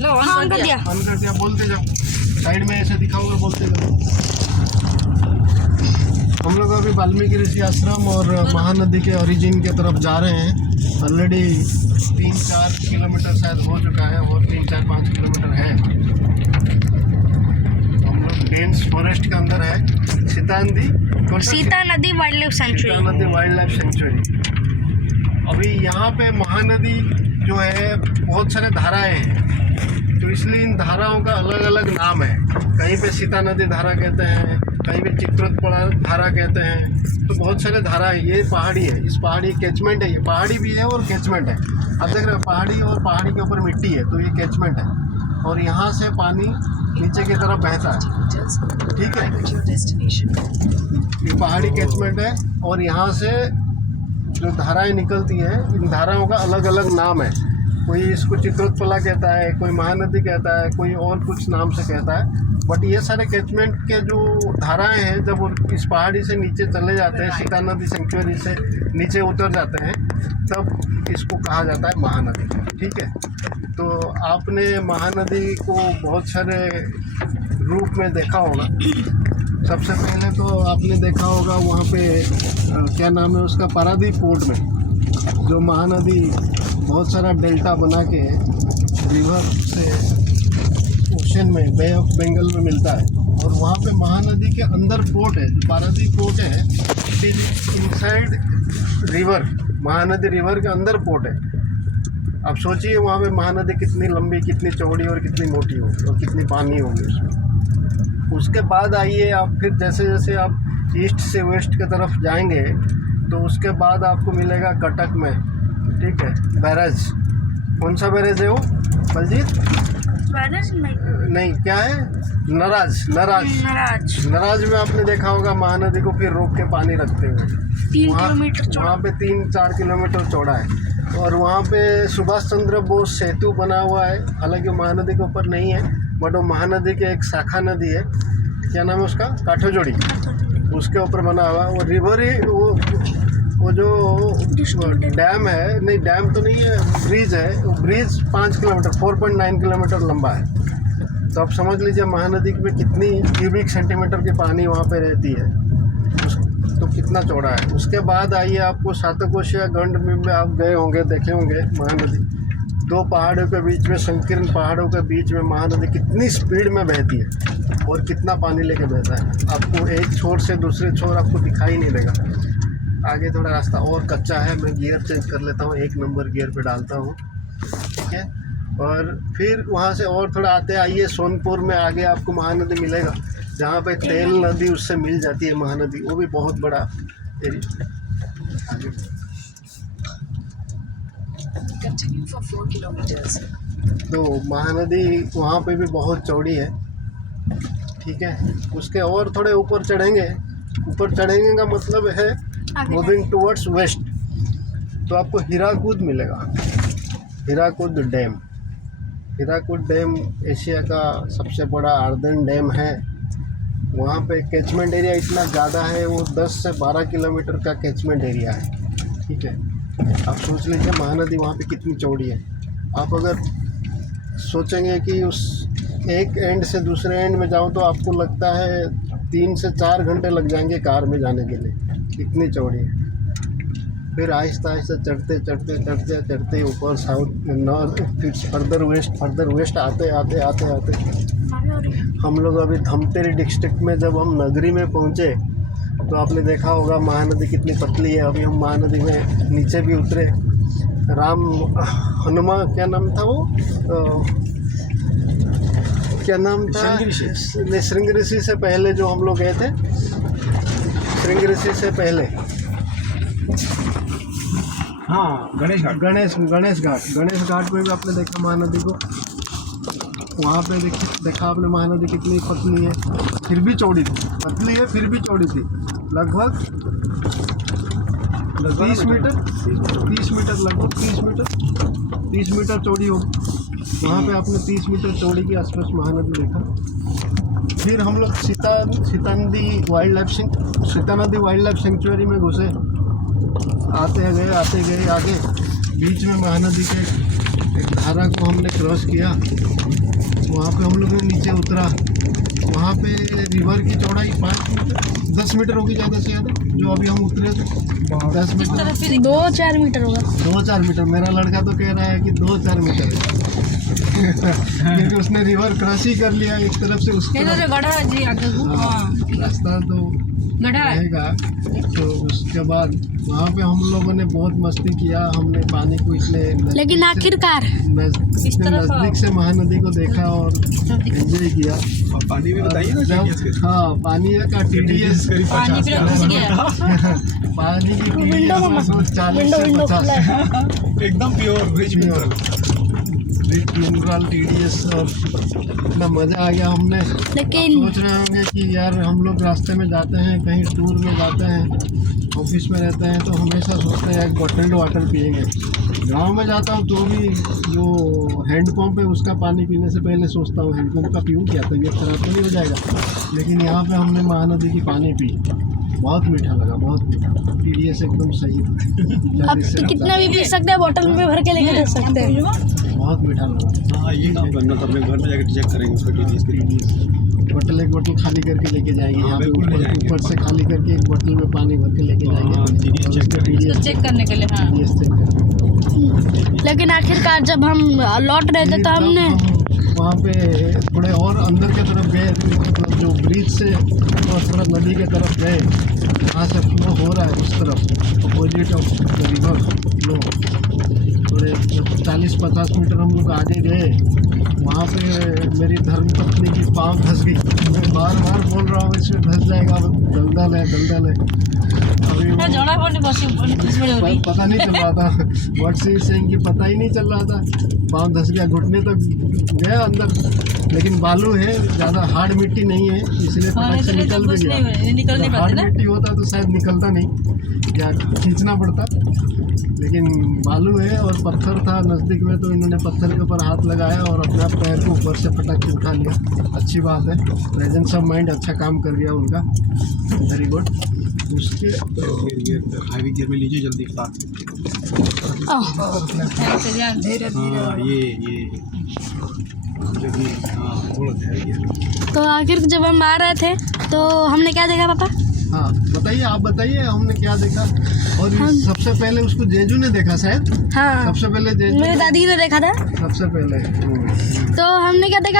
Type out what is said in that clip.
लो on कर दिया। On कर दिया, बोलते जाओ, साइड में ऐसे दिखाओगे बोलते जाओ। हम लोग अभी वाल्मीकि ऋषि आश्रम और महानदी के ओरिजिन की तरफ जा रहे हैं। ऑलरेडी 3-4 किलोमीटर शायद हो चुका है और 3-4-5 किलोमीटर है। हम लोग डेंस फॉरेस्ट के अंदर है। सीता नदी वाइल्ड लाइफ सेंचुरी। सीता नदी वाइल्ड लाइफ सेंचुरी। अभी यहाँ पे महानदी जो है बहुत सारे धाराएं हैं, तो इसलिए इन धाराओं का अलग अलग नाम है। कहीं पे सीता नदी धारा कहते हैं, कहीं पे चित्रोत्पला धारा कहते हैं। तो बहुत सारे धारा है। ये पहाड़ी है, इस पहाड़ी कैचमेंट है। ये पहाड़ी भी है और कैचमेंट है। आप देख रहे हो पहाड़ी और पहाड़ी के ऊपर मिट्टी है, तो ये कैचमेंट है और यहाँ से पानी नीचे की तरफ बहता है। ठीक है, ये पहाड़ी कैचमेंट है और यहाँ से जो धाराएं निकलती हैं, इन धाराओं का अलग अलग नाम है। कोई इसको चित्रोत्पला कहता है, कोई महानदी कहता है, कोई और कुछ नाम से कहता है। बट ये सारे कैचमेंट के जो धाराएं हैं, जब वो इस पहाड़ी से नीचे चले जाते हैं, सीता नदी सेंचुरी से नीचे उतर जाते हैं, तब इसको कहा जाता है महानदी। ठीक है, तो आपने महानदी को बहुत सारे रूप में देखा होगा। सबसे पहले तो आपने देखा होगा वहाँ पे क्या नाम है उसका, पारादीप पोर्ट में जो महानदी बहुत सारा डेल्टा बना के रिवर से ओशन में, बे ऑफ बंगाल में मिलता है। और वहाँ पे महानदी के अंदर पोर्ट है, जो पारादीप पोर्ट है, इनसाइड रिवर, महानदी रिवर के अंदर पोर्ट है। आप सोचिए वहाँ पे महानदी कितनी लंबी, कितनी चौड़ी और कितनी मोटी होगी और कितनी पानी होगी उसमें। उसके बाद आइए आप, फिर जैसे जैसे आप ईस्ट से वेस्ट की तरफ जाएंगे तो उसके बाद आपको मिलेगा कटक में, ठीक है, बैराज। कौन सा बैराज है वो बलजीत? बैराज नहीं, क्या है, नराज में आपने देखा होगा महानदी को फिर रोक के पानी रखते हुए। 3 किलोमीटर चौड़ा, वहाँ पे 3-4 किलोमीटर चौड़ा है। और वहाँ पे सुभाष चंद्र बोस सेतु बना हुआ है। हालांकि महानदी के ऊपर नहीं है, बट वो महानदी की एक शाखा नदी है, क्या नाम है उसका, काठोजोड़ी, उसके ऊपर बना हुआ है। वो रिवर ही वो जो डैम है, नहीं डैम तो नहीं है, ब्रिज है। वो ब्रिज 5 किलोमीटर 4.9 किलोमीटर लंबा है। तो आप समझ लीजिए महानदी में कितनी क्यूबिक सेंटीमीटर की पानी वहाँ पे रहती है, तो कितना चौड़ा है। उसके बाद आइए आपको सातकोशिया गंड में आप गए होंगे, देखे होंगे महानदी। 2 पहाड़ों के बीच में, संकीर्ण पहाड़ों के बीच में महानदी कितनी स्पीड में बहती है और कितना पानी लेके बहता है। आपको एक छोर से दूसरे छोर आपको दिखाई नहीं देगा। आगे थोड़ा रास्ता और कच्चा है, मैं गियर चेंज कर लेता हूँ, 1 नंबर गियर पे डालता हूँ, ठीक है। और फिर वहाँ से और थोड़ा आते आइए सोनपुर में आगे आपको महानदी मिलेगा, जहाँ पे तेल नदी उससे मिल जाती है महानदी। वो भी बहुत बड़ा एरिया। आगे तो महानदी वहाँ पे भी बहुत चौड़ी है, ठीक है। उसके और थोड़े ऊपर चढ़ेंगे, ऊपर चढ़ेंगे का मतलब है मूविंग टुवर्ड्स वेस्ट, तो आपको हीराकुद मिलेगा। Hirakud dam, Hirakud dam Asia का सबसे बड़ा अर्दन डैम है। वहाँ पे कैचमेंट एरिया इतना ज़्यादा है, वो 10 से 12 किलोमीटर का कैचमेंट एरिया है, ठीक है। आप सोच लीजिए महानदी वहाँ पे कितनी चौड़ी है। आप अगर सोचेंगे कि उस एक एंड से दूसरे एंड में जाऊँ तो आपको लगता है 3 से 4 घंटे लग जाएंगे कार में जाने के लिए, इतनी चौड़ी है। फिर आहिस्ता आहिस्ता चढ़ते चढ़ते चढ़ते चढ़ते ऊपर साउथ नॉर्थ, फिर फर्दर वेस्ट आते आते आते आते हम लोग अभी धमतरी डिस्ट्रिक्ट में जब हम नगरी में पहुँचे तो आपने देखा होगा महानदी कितनी पतली है। अभी हम महानदी में नीचे भी उतरे। हनुमान क्या नाम था वो, क्या नाम था, श्रृंग ऋषि से पहले जो हम लोग गए थे, श्रृंग ऋषि से पहले, हाँ, गणेश घाट में भी आपने देखा महानदी को। वहाँ पे देखा आपने महानदी कितनी पतली है, फिर भी चौड़ी थी, पतली है फिर भी चौड़ी थी, लगभग 30 मीटर, लगभग 30 मीटर चौड़ी होगी। वहाँ पे आपने 30 मीटर चौड़ी के आसपास महानदी देखा। फिर हम लोग सीता नदी वाइल्ड लाइफ सेंचुरी में घुसे। आते गए आगे, बीच में महानदी के एक धारा को हमने क्रॉस किया, वहाँ पे हम लोग ने नीचे उतरा। वहाँ पे रिवर की चौड़ाई 10 मीटर होगी ज़्यादा से ज़्यादा, जो अभी हम उतरे थे 10 मीटर, 2-4 मीटर होगा। 2-4 मीटर। मेरा लड़का तो कह रहा है कि 2-4 मीटर है क्योंकि उसने रिवर क्रॉस ही कर लिया एक तरफ से उस तरफ। गढ़ा जी आगे हाँ, रास्ता तो गढ़ा है। रहेगा। तो उसके बाद वहाँ पे हम लोगों ने बहुत मस्ती किया। हमने पानी को इतने लेकिन आखिरकार नज़दीक से महानदी को देखा और एंजॉय किया। और पानी भी बताइए ना जब TDS के। हाँ, पानी का TDS पानी पूरा घुस गया। पानी की विंडो का 40 से 50 एकदम प्योर रिच मिनरल TDS। और इतना मज़ा आ गया। हमने लेकिन सोच रहे होंगे कि यार हम लोग रास्ते में जाते हैं, कहीं टूर में जाते हैं, ऑफिस में रहते हैं, तो हमेशा सोचते हैं एक बॉटल्ड वाटर पिएंगे। गांव में जाता हूँ तो भी जो हैंड पंप है उसका पानी पीने से पहले सोचता हूँ हैंड पंप का पीऊँ क्या, तबीयत खराब तो नहीं हो जाएगा। लेकिन यहाँ पे हमने महानदी की पानी पी, बहुत मीठा लगा, बहुत मीठा। TDS एकदम सही था। अब तो कितना भी पी सकते हैं, बोतल में भर के लेके जा सकते हैं। बहुत मीठा लगा। हाँ, ये काम करना तो अपने घर में जाकर चेक करेंगे उसका TDS के। बोतल एक बोतल खाली करके लेके जाएंगे। यहाँ पे बिल्कुल ले जाएंगे। ऊपर से खाली करके एक बोतल में पानी भर के लेके हाँ, जाएंगे। TDS और चेक उसका करेंगे। TDS चेक करने के लिए हाँ। TDS चेक करेंगे। लेकिन आखिरकार जब हम लौट रहे थे तो हमने हम वहाँ पे थोड़े और अंदर के तरफ गए, मतलब जो ब्रिज से और थोड़ा नदी के तरफ गए, वहाँ से फ्लो हो रहा है उस तरफ, opposite of the river flow. थोड़े 40-50 मीटर हम लोग आगे गए, वहाँ पे मेरी धर्मपत्नी की पाँव धंस गई। मैं बार बार बोल रहा हूँ इसमें धंस जाएगा, दलदल है दलदल है। अभी वो जोड़ा पड़ने बस पता नहीं चल रहा था, व्हाट सी सेइंग की पता ही नहीं चल रहा था। पाँव धंस गया, घुटने तक गया अंदर, लेकिन बालू है, ज़्यादा हार्ड मिट्टी नहीं है, इसलिए फटाक से निकल भी गया। निकल नहीं पाते हार्ड ना। मिट्टी होता तो शायद निकलता नहीं, या खींचना पड़ता। लेकिन बालू है और पत्थर था नज़दीक में, तो इन्होंने पत्थर के ऊपर हाथ लगाया और अपने आप पैर को ऊपर से फटाक से उठा लिया। अच्छी बात है, प्रेजेंस ऑफ माइंड अच्छा काम कर गया उनका, वेरी गुड। उसके हाईवे गियर में लीजिए जल्दी फास्ट। हाँ, ये जो भी हाँ थोड़ा धैर्य गियर। तो आखिर जब हम आ रहे थे तो हमने क्या देखा पापा? हाँ बताइए, आप बताइए हमने क्या देखा। और सबसे पहले उसको जेजू ने देखा शायद, हाँ, सबसे पहले जेजू मेरी दादी ने देखा था। सबसे पहले। तो हमने क्या देखा